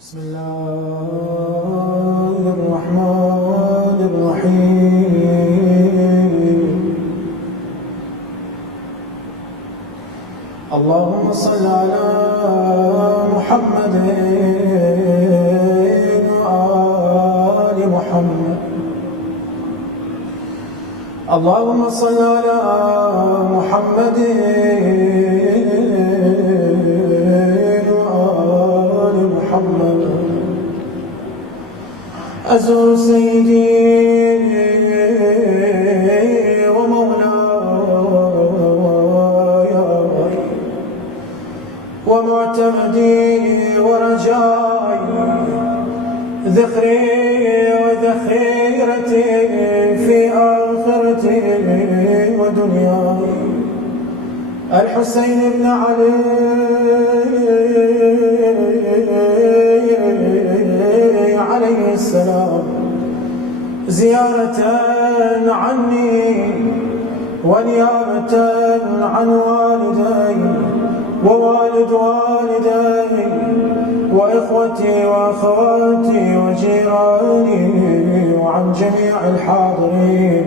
بسم الله الرحمن الرحيم. اللهم صل على محمد وآل محمد. اللهم صل على محمد أزور سيدي ومولاي ومعتمدي ورجاي، ذخري وذخيرتي في آخرتي ودنياي، الحسين بن علي عليه السلام، زيارة عني ونيابة عن والدي ووالد والدي وإخوتي وأخواتي وجيراني، وعن جميع الحاضرين،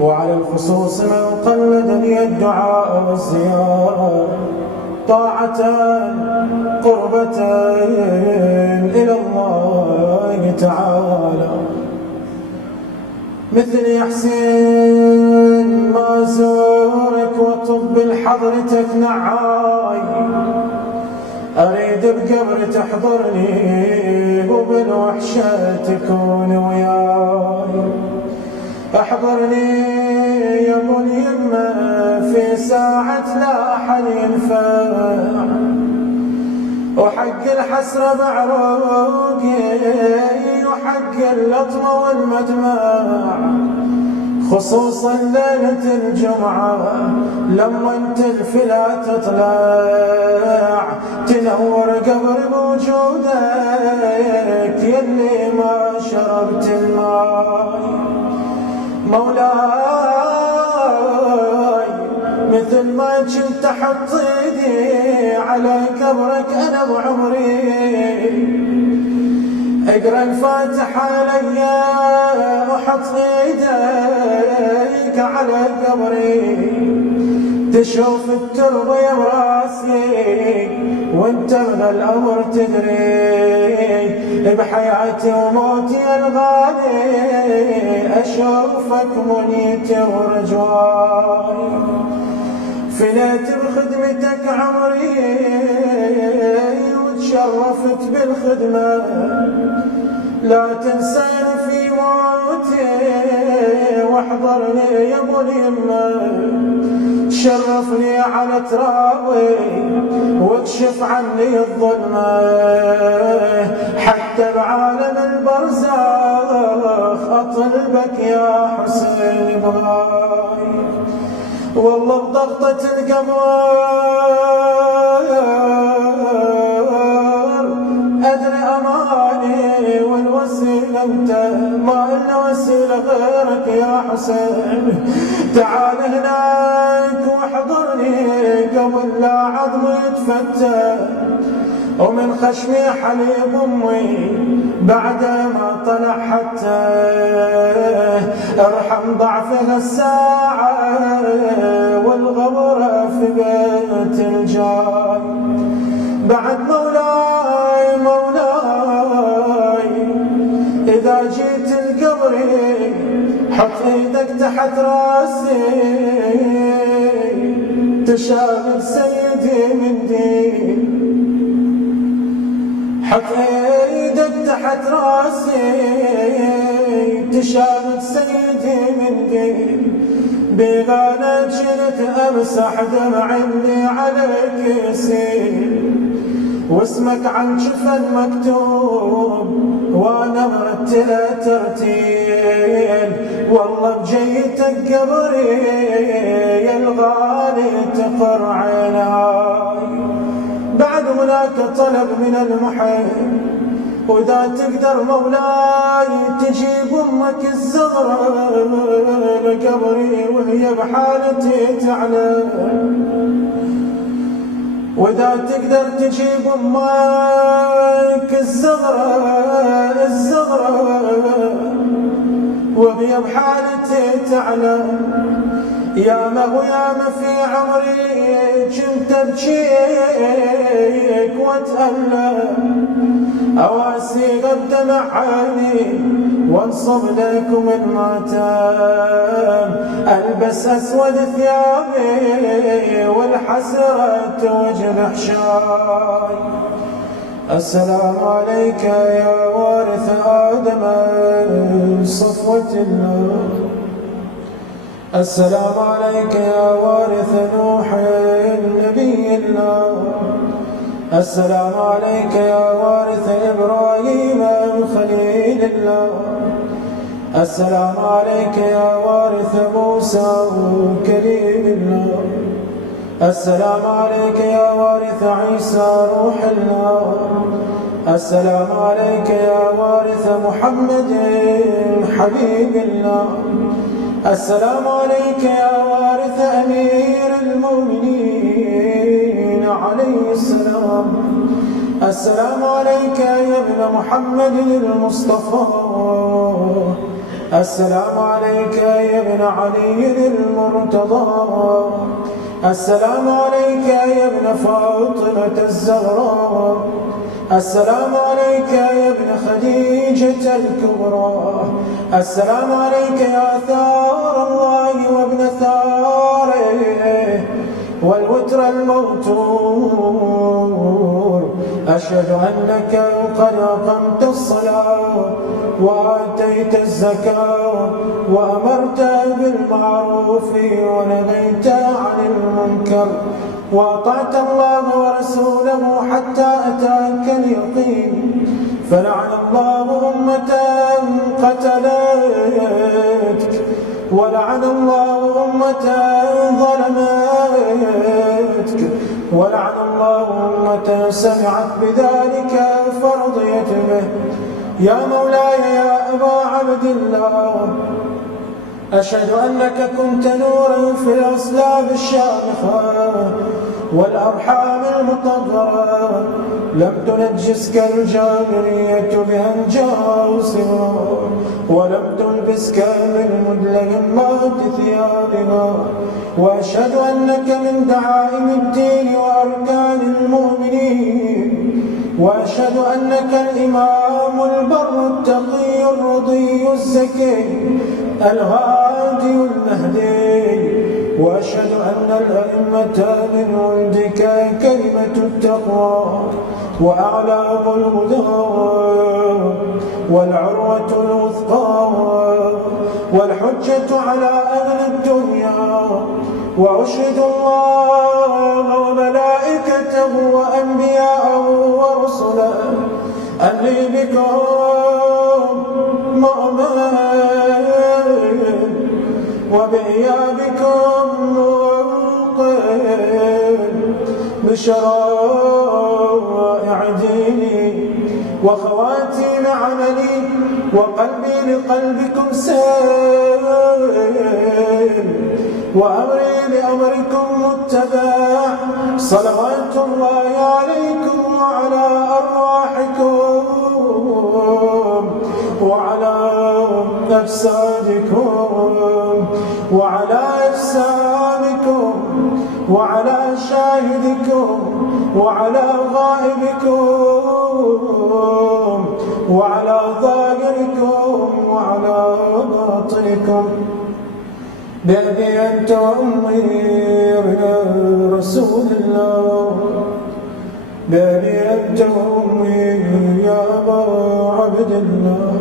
وعلى الخصوص من قلدني الدعاء والزيارة، طاعة قربة إلى الله تعالى. مثل يا حسين ما زورك وطب لحضرتك نعاي، أريد بقبر تحضرني وبالوحشة تكون وياي، احضرني يا ابو اليمه في ساعة لا أحد ينفع، وحق الحسرة بعروقي وحق اللطمة والمدمع، خصوصا ليلة الجمعة لما انت الفلا تطلع تنور قبر بوجودك يلي ما شربت الماء. مولاي مثل ما كنت احط ايدي على قبرك انا بعمري، اقرا الفاتحه علي وحط ايديك على قبري، تشوف التربه يا براسي وانت من الامر تدري، بحياتي وموتي الغالي اشوفك منيتي ورجواي، فنيت بخدمتك عمري وتشرفت بالخدمة، لا تنسين في موتي واحضرني يا ابو اليمه، شرفني على ترابي واكشف عني الظلمة، حتى بعالم البرزخ اطلبك يا حسين باي. والله بضغطة القمر أدري أماني والوسيلة أنت، ما إلا وسيلة غيرك يا حسين، تعال هناك واحضرني قبل لا عظمي يتفتت، ومن خشمي حليب أمي بعد ما طلع حتى، ارحم ضعفها الساعة والغبرة في بيت الجاي. بعد مولاي مولاي إذا جيت القبري حط ايدك تحت راسي، تشاغل سيدي من دين، حط ايدك تحت راسي تشاهد سيدي من دين، بغالك شلت امسح دمع اللي عليك يسيل، واسمك عن جفن مكتوب وانا مرتله ترتيل، والله بجيتك قبري يا الغالي تقر عيناي. بعد هناك طلب من المحب، وإذا تقدر مولاي تجيب أمك الزغرة لقبري وهي بحالتي تعلم، وإذا تقدر تجيب أمك الزغرة الزغرة وبيض حالتي تعلم يا مغيام في عمري كنت ابجيك واتألم اواسي بدمع عيني وانصب لكم الماتم البس اسود ثيابي والحسرة وجرح شاي. السلام عليك يا وارث آدم صفوة النار. السلام عليك يا وارث نوح نبي الله. السلام عليك يا وارث إبراهيم خليل الله. السلام عليك يا وارث موسى كريم الله. السلام عليك يا وارث عيسى روح الله. السلام عليك يا وارث محمد حبيب الله. السلام عليك يا وارث أمير المؤمنين عليه السلام. السلام عليك يا ابن محمد المصطفى. السلام عليك يا ابن علي المرتضى. السلام عليك يا ابن فاطمة الزهراء. السلام عليك يا ابن خديجة الكبرى. السلام عليك يا ثار الله وابن ثاره والوتر الموتور. أشهد أنك قد أقمت الصلاة وآتيت الزكاة وأمرت بالمعروف ونهيت عن المنكر وأطعت الله ورسوله حتى أتاك اليقين. فلعن الله أمة قتلتك ولعن الله أمة ظلمتك ولعن الله أمة سمعت بذلك فرضيت به. يا مولاي يا أبا عبد الله أشهد أنك كنت نورا في الأصلاب الشامخة والأرحام المطهرة لم تنجسك الجاهلية بأنجاس ولم تلبسك من مدلهمات ثيابها. وأشهد أنك من دعائم الدين وأركان المؤمنين. وأشهد أنك الإمام البر التقي الرضي الزكي الهادي المهدي. وأشهد أن الأئمة من ولدك كلمة التقوى وأعلام الهدى والعروة الوثقى والحجة على أهل الدنيا. وأشهد الله وملائكته وأنبياءه ورسله أني بكم مؤمن وبإيابكم موقن بشرائع ديني وخواتيم عملي وقلبي لقلبكم سائل وأمري لأمركم متبع. صلوات الله عليكم وعلى أرواحكم وعلى أجسادكم وعلى أجسامكم وعلى شاهدكم وعلى غائبكم وعلى ظاهركم وعلى باطنكم. بأبي أنت وأمي يا رسول الله. بأبي أنت وأمي يا أبا عبد الله.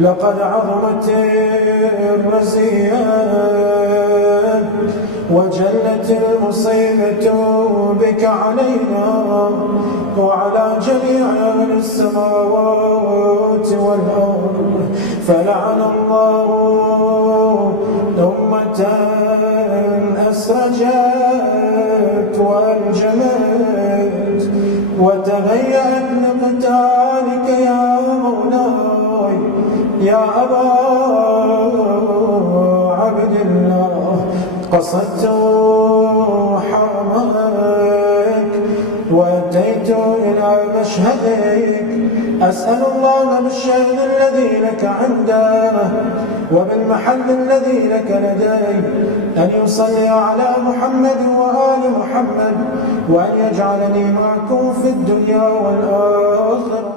لقد عظمت الرزية وجلت المصيبة بك علينا وعلى جميع أهل السماوات والأرض. فلعن الله أمة أسرجت وأنجمت وتهيأت لقتالك يا مولاي يا أبا عبد الله. قصدت حرمك وأتيت إلى مشهدك أسأل الله بالشأن الذي لك عنده وبالمحل الذي لك لديه أن يصلي على محمد وآل محمد، وأن يجعلني معكم في الدنيا والآخرة.